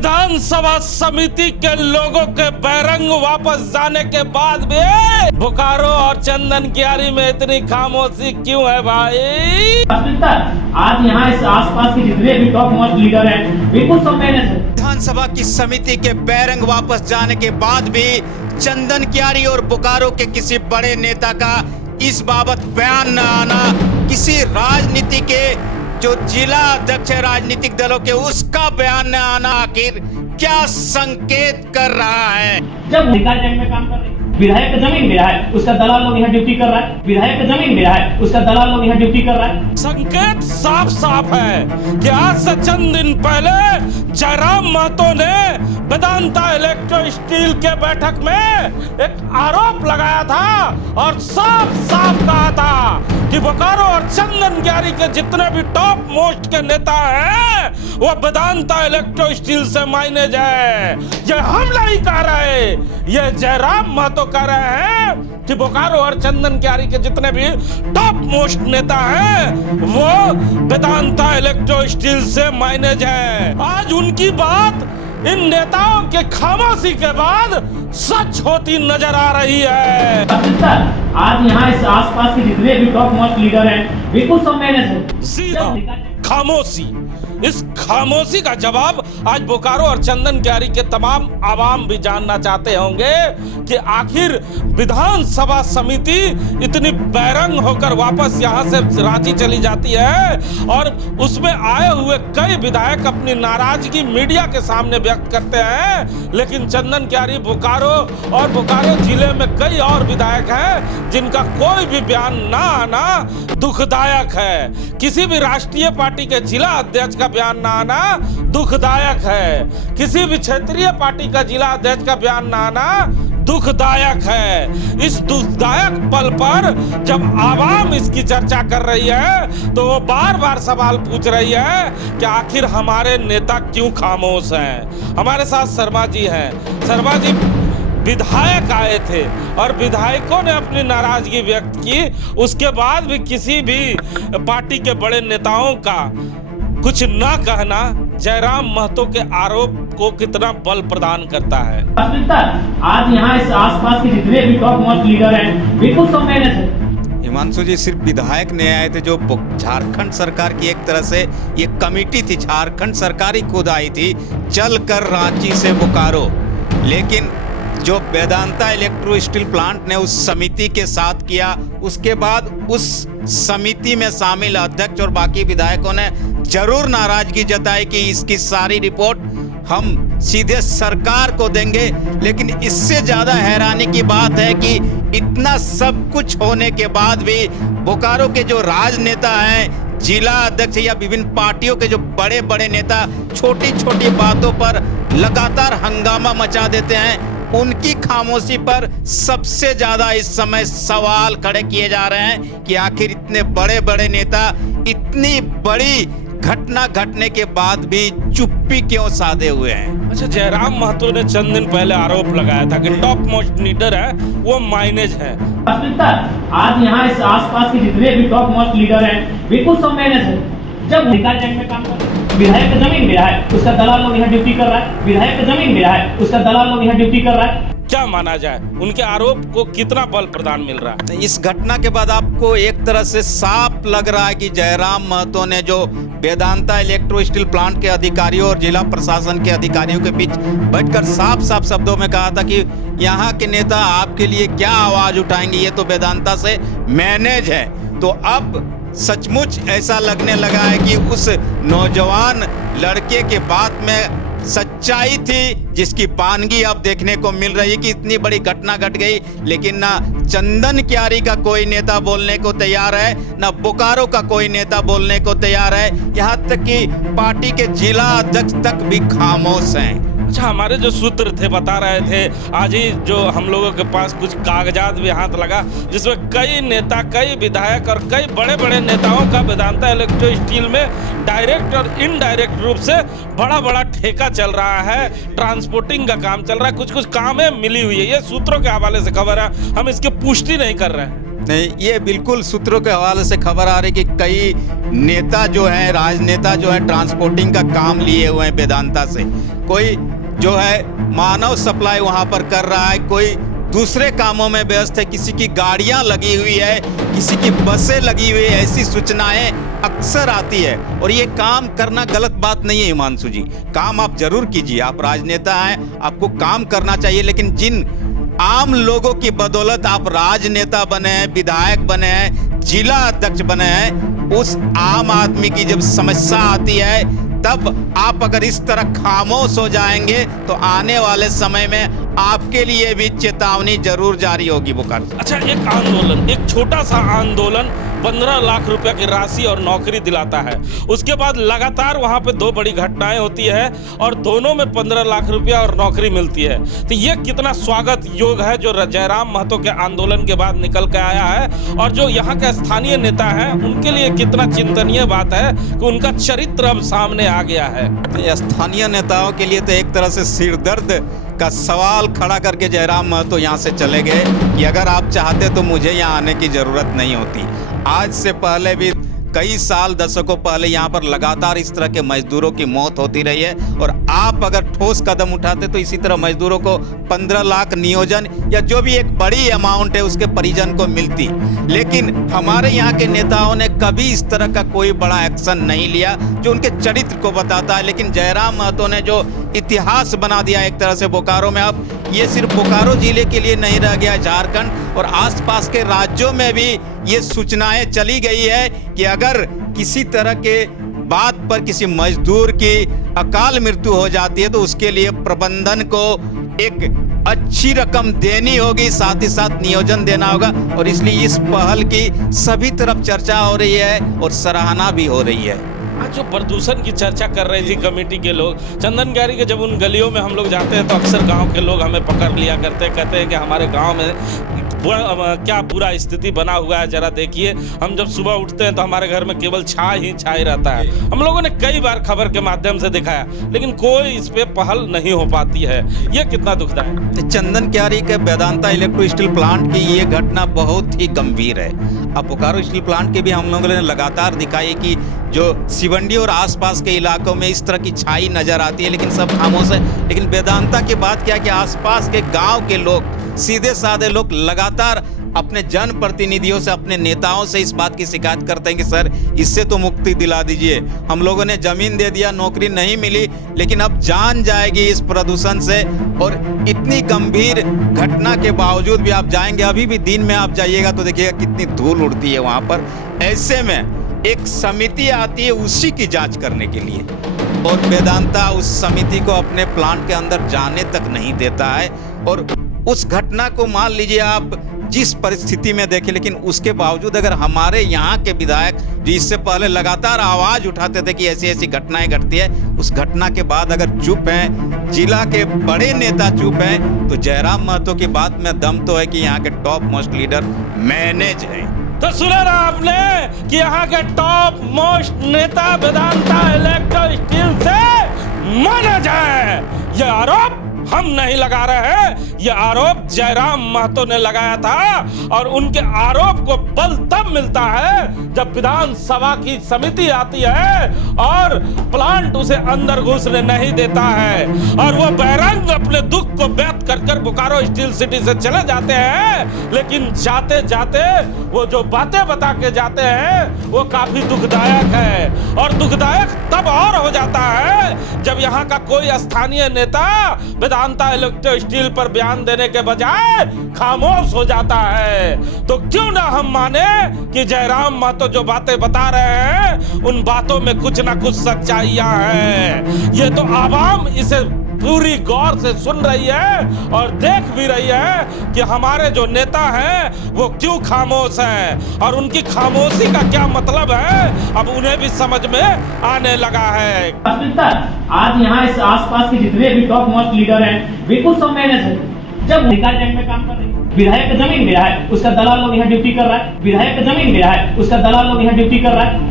विधानसभा समिति के लोगों के बैरंग वापस जाने के बाद भी बोकारो और चंदन कियारी में इतनी खामोशी क्यों है भाई? आज यहाँ इस आसपास के जितने भी टॉप मोस्ट लीडर हैं बिल्कुल सम्मेलन है। विधानसभा की समिति के बैरंग वापस जाने के बाद भी चंदन कियारी और बोकारो के किसी बड़े नेता का इस बाबत बयान न आना, किसी राजनीति के जो जिला अध्यक्ष है राजनीतिक दलों के, उसका बयान न आना आखिर क्या संकेत कर रहा है? जब विकास बैंक में काम कर रहे हैं, विधायक का जमीन मिला है, उसका दलाल लोग यहाँ ड्यूटी कर रहा है। विधायक का जमीन मिला है, उसका दलाल लोग यहाँ ड्यूटी कर रहा है। संकेत साफ साफ है कि आज से चंद दिन पहले जयराम महतो ने वेदांता इलेक्ट्रो स्टील के बैठक में एक आरोप लगाया था और साफ साफ कहा था कि बोकारो और चंदन कियारी के जितने भी टॉप मोस्ट के नेता हैं वो वेदांता इलेक्ट्रो स्टील से माइनेज है। ये हम नहीं कह रहे, ये जयराम महतो कह रहे हैं कि बोकारो और चंदन कियारी के जितने भी टॉप मोस्ट नेता हैं वो वेदांता इलेक्ट्रो स्टील से माइनेज है। आज उनकी बात इन नेताओं के खामोशी के बाद सच होती नजर आ रही है। आज यहाँ इस आसपास के जितने भी टॉप मोस्ट लीडर हैं बिल्कुल सम्मेलन है। सीधा खामोशी। इस खामोशी का जवाब आज बोकारो और चंदन कियारी के तमाम आवाम भी जानना चाहते होंगे कि आखिर विधानसभा समिति इतनी बैरंग होकर वापस यहाँ से रांची चली जाती है और उसमें आए हुए कई विधायक अपनी नाराजगी मीडिया के सामने व्यक्त करते हैं, लेकिन चंदन कियारी बोकारो और बोकारो जिले में कई और विधायक हैं जिनका कोई भी बयान ना आना दुखदायक है। किसी भी राष्ट्रीय पार्टी के जिला अध्यक्ष का बयान ना आना दुखदायक है, किसी भी क्षेत्रीय पार्टी का जिला अध्यक्ष का बयान ना आना दुखदायक है। इस दुखदायक पल पर जब आवाम इसकी चर्चा कर रही है तो वो बार बार सवाल पूछ रही है कि आखिर हमारे नेता क्यों खामोश हैं। हमारे साथ शर्मा जी हैं। शर्मा जी विधायक आए थे और विधायकों ने अपनी नाराजगी व्यक्त की, उसके बाद भी किसी भी पार्टी के बड़े नेताओं का कुछ ना कहना जयराम महतो के आरोप को कितना बल प्रदान करता है। आज यहाँ इस आसपास के जितने भी टॉप मोस्ट लीडर हैं बिल्कुल सम्मेलन है। हिमांशु जी, सिर्फ विधायक नहीं आए थे, जो झारखंड सरकार की एक तरह से ये कमेटी थी, झारखंड सरकार ही खुद आई थी चल कर रांची से बोकारो, लेकिन जो वेदांता इलेक्ट्रो स्टील प्लांट ने उस समिति के साथ किया, उसके बाद उस समिति में शामिल अध्यक्ष और बाकी विधायकों ने जरूर नाराजगी जताई कि इसकी सारी रिपोर्ट हम सीधे सरकार को देंगे। लेकिन इससे ज्यादा हैरानी की बात है कि इतना सब कुछ होने के बाद भी बोकारो के जो राजनेता हैं, जिला अध्यक्ष या विभिन्न पार्टियों के जो बड़े बड़े नेता छोटी छोटी बातों पर लगातार हंगामा मचा देते हैं, उनकी खामोशी पर सबसे ज्यादा इस समय सवाल खड़े किए जा रहे हैं कि आखिर इतने बड़े बड़े नेता इतनी बड़ी घटना घटने के बाद भी चुप्पी क्यों साधे हुए हैं? अच्छा, जयराम महतो ने चंद दिन पहले आरोप लगाया था कि टॉप मोस्ट लीडर है वो माइनेज है। आज यहाँ इस आसपास के जितने भी टॉप मोस्ट लीडर हैं बिल्कुल सम्मेलन है। जब विकास बैंक में काम कर रहे हैं, विधायक का जमीन मिला है, उसका दलाल लोग यहाँ ड्यूटी कर रहा है। विधायक का जमीन मिला है, उसका दलाल लोग यहाँ ड्यूटी कर रहा है। क्या माना जाए, उनके आरोप को कितना बल प्रदान मिल रहा है? इस घटना के बाद आपको एक तरह से साफ लग रहा है कि जयराम महतो ने जो वेदांता इलेक्ट्रो स्टील प्लांट के अधिकारियों और जिला प्रशासन के अधिकारियों के बीच बैठकर साफ साफ शब्दों में कहा था कि यहाँ के नेता आपके लिए क्या आवाज उठाएंगे, ये तो वेदांता से मैनेज है। तो अब सचमुच ऐसा लगने लगा है कि उस नौजवान लड़के के बात में सच्चाई थी, जिसकी पानगी अब देखने को मिल रही है कि इतनी बड़ी घटना घट गई, लेकिन ना चंदन कियारी का कोई नेता बोलने को तैयार है, ना बोकारो का कोई नेता बोलने को तैयार है, यहाँ तक कि पार्टी के जिला अध्यक्ष तक भी खामोश हैं। अच्छा, हमारे जो सूत्र थे बता रहे थे आज ही जो हम लोगों के पास कुछ कागजात भी हाथ लगा जिसमें कई नेता, कई विधायक और कई बड़े बड़े नेताओं का वेदांता इलेक्ट्रो स्टील में डायरेक्ट और इनडायरेक्ट रूप से बड़ा बड़ा ठेका चल रहा है, ट्रांसपोर्टिंग का काम चल रहा है, कुछ कुछ कामें मिली हुई है। ये सूत्रों के हवाले से खबर है, हम इसकी पुष्टि नहीं कर रहे हैं। नहीं, ये बिल्कुल सूत्रों के हवाले से खबर आ रही कि कई नेता जो हैं, राजनेता जो हैं, ट्रांसपोर्टिंग का काम लिए हुए हैं वेदांता से। कोई जो है मानव सप्लाई वहाँ पर कर रहा है, कोई दूसरे कामों में व्यस्त है, किसी की गाड़ियाँ लगी हुई है, किसी की बसें लगी हुई है। ऐसी सूचनाएं अक्सर आती है और ये काम करना गलत बात नहीं है हिमांशु जी। काम आप जरूर कीजिए, आप राजनेता हैं, आपको काम करना चाहिए, लेकिन जिन आम लोगों की बदौलत आप राजनेता बने हैं, विधायक बने हैं, जिला अध्यक्ष बने हैं, उस आम आदमी की जब समस्या आती है तब आप अगर इस तरह खामोश हो जाएंगे तो आने वाले समय में आपके लिए भी चेतावनी जरूर जारी होगी बुखार। अच्छा, एक आंदोलन, एक छोटा सा आंदोलन 15 लाख रुपए की राशि और नौकरी दिलाता है। उसके बाद लगातार वहां पे 2 बड़ी घटनाएं होती है और दोनों में 15 लाख रुपया और नौकरी मिलती है। तो ये कितना स्वागत योग है जो जयराम महतो के आंदोलन के बाद निकल के आया है, और जो यहाँ के स्थानीय नेता हैं उनके लिए कितना चिंतनीय बात है कि उनका चरित्र अब सामने आ गया है। स्थानीय नेताओं के लिए तो एक तरह से सिरदर्द का सवाल खड़ा करके जयराम महतो यहाँ से चले गए कि अगर आप चाहते तो मुझे यहाँ आने की जरूरत नहीं होती। आज से पहले भी कई साल, दशकों पहले यहाँ पर लगातार इस तरह के मजदूरों की मौत होती रही है, और आप अगर ठोस कदम उठाते तो इसी तरह मजदूरों को 15 लाख नियोजन या जो भी एक बड़ी अमाउंट है उसके परिजन को मिलती। लेकिन हमारे यहाँ के नेताओं ने कभी इस तरह का कोई बड़ा एक्शन नहीं लिया जो उनके चरित्र को बताता है। लेकिन जयराम महतो ने जो इतिहास बना दिया एक तरह से बोकारो में, अब ये सिर्फ बोकारो जिले के लिए नहीं रह गया, झारखंड और आसपास के राज्यों में भी ये सूचनाएं चली गई है कि अगर किसी तरह के बात पर किसी मजदूर की अकाल मृत्यु हो जाती है तो उसके लिए प्रबंधन को एक अच्छी रकम देनी होगी, साथ ही साथ नियोजन देना होगा। और इसलिए इस पहल की सभी तरफ चर्चा हो रही है और सराहना भी हो रही है। आज जो प्रदूषण की चर्चा कर रही थी कमेटी के लोग, चंदन गारी के जब उन गलियों में हम लोग जाते हैं तो अक्सर गांव के लोग हमें पकड़ लिया करते हैं, कहते हैं कि हमारे गांव में क्या बुरा स्थिति बना हुआ है, जरा देखिए। हम जब सुबह उठते हैं तो हमारे घर में केवल छाई रहता है। हम लोगों ने कई बार खबर के माध्यम से दिखाया, लेकिन कोई इस पे पहल नहीं हो पाती है। ये कितना दुखदायक। चंदन क्यारी के वेदांता इलेक्ट्रो स्टील प्लांट की ये घटना बहुत ही गंभीर है। अब बोकारो स्टील प्लांट के भी हम लोगों ने लगातार दिखाई कि जो सिवंडी और आसपास के इलाकों में इस तरह की छाई नजर आती है, लेकिन सब खामोश है। लेकिन वेदांता की बात क्या है कि आसपास के गांव के लोग, सीधे साधे लोग लगातार अपने जनप्रतिनिधियों से, अपने नेताओं से इस बात की शिकायत करते हैं कि सर इससे तो मुक्ति दिला दीजिए। हम लोगों ने जमीन दे दिया, नौकरी नहीं मिली, लेकिन अब जान जाएगी इस प्रदूषण से। और इतनी गंभीर घटना के बावजूद भी आप जाएंगे, अभी भी दिन में आप जाइएगा तो देखिएगा कितनी धूल उड़ती है वहां पर। ऐसे में एक समिति आती है उसी की जांच करने के लिए, और वेदांता उस समिति को अपने प्लांट के अंदर जाने तक नहीं देता है। और उस घटना को मान लीजिए आप जिस परिस्थिति में देखें, लेकिन उसके बावजूद अगर हमारे यहाँ के विधायक जो इससे पहले लगातार आवाज उठाते थे कि ऐसी ऐसी घटनाएं घटती है, उस घटना के बाद अगर चुप हैं, जिला के बड़े नेता चुप हैं, तो जयराम महतो की बात में दम तो है कि यहाँ के टॉप मोस्ट लीडर मैनेज हैं। तो सुना ना आपने कि यहाँ के टॉप मोस्ट नेता वेदांता इलेक्ट्रो स्टील से माना जाए। ये आरोप हम नहीं लगा रहे हैं, ये आरोप जयराम महतो ने लगाया था। और उनके आरोप को बल तब मिलता है जब विधानसभा की समिति आती है और प्लांट उसे अंदर घुसने नहीं देता है, और वो बहिरंग अपने दुख को व्यक्त कर कर बोकारो स्टील सिटी से चले जाते हैं। लेकिन जाते जाते वो जो बातें बता के जाते हैं वो काफी दुखदायक है। और दुखदायक तब और हो जाता है जब यहाँ का कोई स्थानीय नेता वेदांता इलेक्ट्रो स्टील पर बयान देने के बजाय खामोश हो जाता है। तो क्यों ना हम माने कि जयराम महतो जो बातें बता रहे हैं उन बातों में कुछ ना कुछ सच्चाइयां हैं। ये तो आवाम इसे पूरी गौर से सुन रही है और देख भी रही है कि हमारे जो नेता हैं वो क्यों खामोश हैं, और उनकी खामोशी का क्या मतलब है अब उन्हें भी समझ में आने लगा है। आज यहाँ इस आसपास के जितने भी टॉप मोस्ट लीडर हैं वे कुछ सब मैनेज है। जब विकास बैंक में काम कर रहे हैं, विधायक का जमीन मिला है, उसका दलाल लोग यहाँ ड्यूटी कर रहा है। विधायक का जमीन मिला है, उसका दलाल लोग यहाँ ड्यूटी कर रहा है।